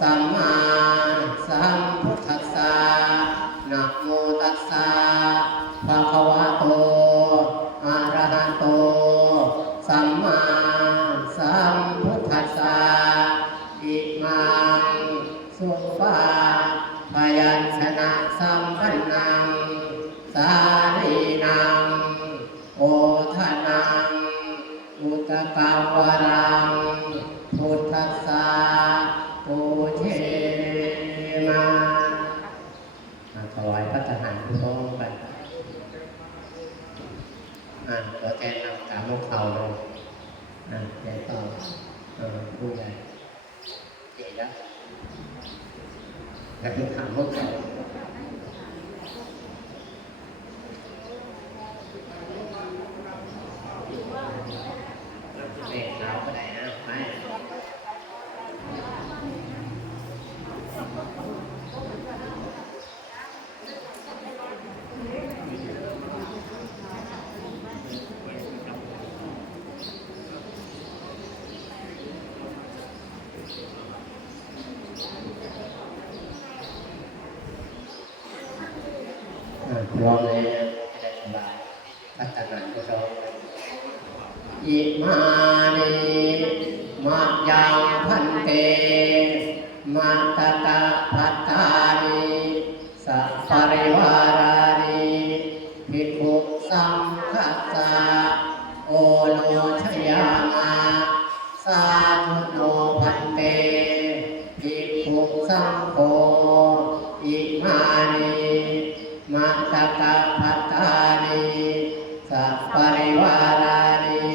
สัมมาสัมพุทธัสสะนะโมตัสสะภะคะวะโต อะระหะโต สัมมาสัมพุทธัสสะอิมังสุปาพยัญชนะสัมปันนังสาลี อ่าตัวแทนนำกามุกเราเลยอ่าเดี๋ยวต่อผู้ใหญ่เจ๋งแล้วแล้วถามพวกเรา เด็กเราก็ได้นะไปอะ พร้อมเลยนะจะได้สบายพัฒนาก็ชอบกันอิมานิมัจยังพันเตมัตตตะพัตตานิสัพปริวารานิภิกขุสังคัสสะโอโนชยามาสาธุโนพันเตภิกขุสังโฆ สัพปริวารานี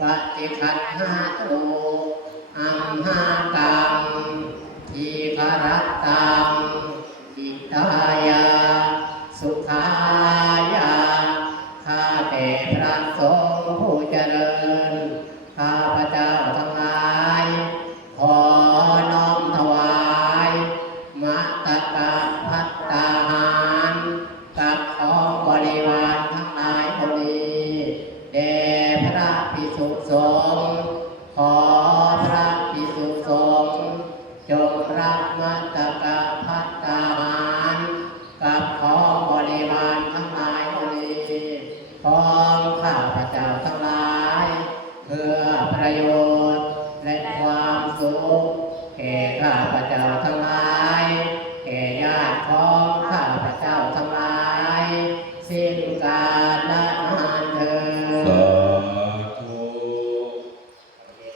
ปฏิคัตหาตุอัมหาตังทีภรัตตังอิตายา สุขายาข้าแต่พระสงฆ์ผู้เจริญ ระภิกษุสงฆ์ขอพระภิกษุสงฆ์จงรับมัตตกะพัตตาหารกับของบริวารทั้งหลายบริของข้าพระเจ้าทั้งหลาย เพื่อประโยชน์และความสุขแก่ข้าพระเจ้า